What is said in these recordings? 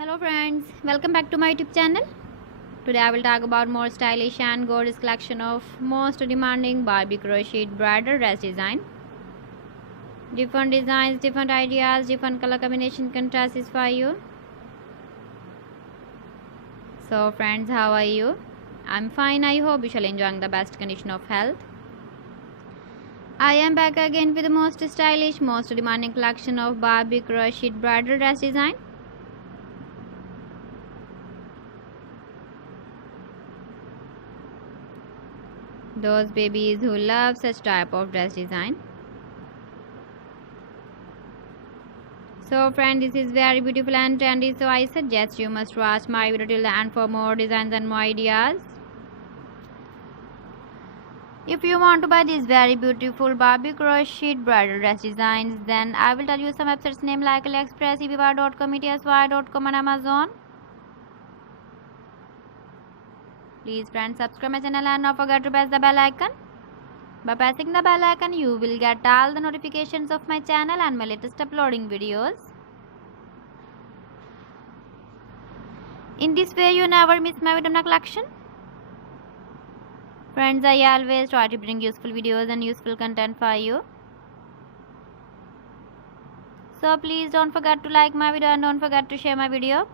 Hello friends, welcome back to my YouTube channel. Today I will talk about more stylish and gorgeous collection of most demanding Barbie crocheted bridal dress design. Different designs, different ideas, different color combination can satisfy you. So friends, how are you? I'm fine. I hope you shall enjoying the best condition of health. I am back again with the most stylish, most demanding collection of Barbie crocheted bridal dress design. Those babies who love such type of dress design. So friend, this is very beautiful and trendy, so I suggest you must watch my video till the end for more designs and more ideas. If you want to buy these very beautiful Barbie crocheted bridal dress designs, then I will tell you some websites name like AliExpress, eBay.com, ETSY.com and Amazon. Please friends, subscribe my channel and don't forget to press the bell icon. By pressing the bell icon, you will get all the notifications of my channel and my latest uploading videos. In this way, you never miss my video collection. Friends, I always try to bring useful videos and useful content for you. So please don't forget to like my video and don't forget to share my video.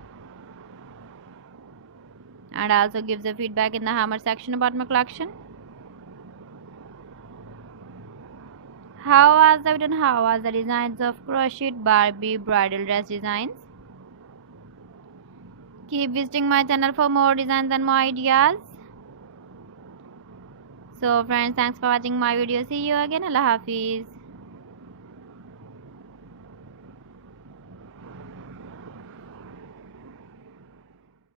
And also give the feedback in the hammer section about my collection. How was the video and how was the designs of crocheted Barbie bridal dress designs? Keep visiting my channel for more designs and more ideas. So friends, thanks for watching my video. See you again. Allah Hafiz.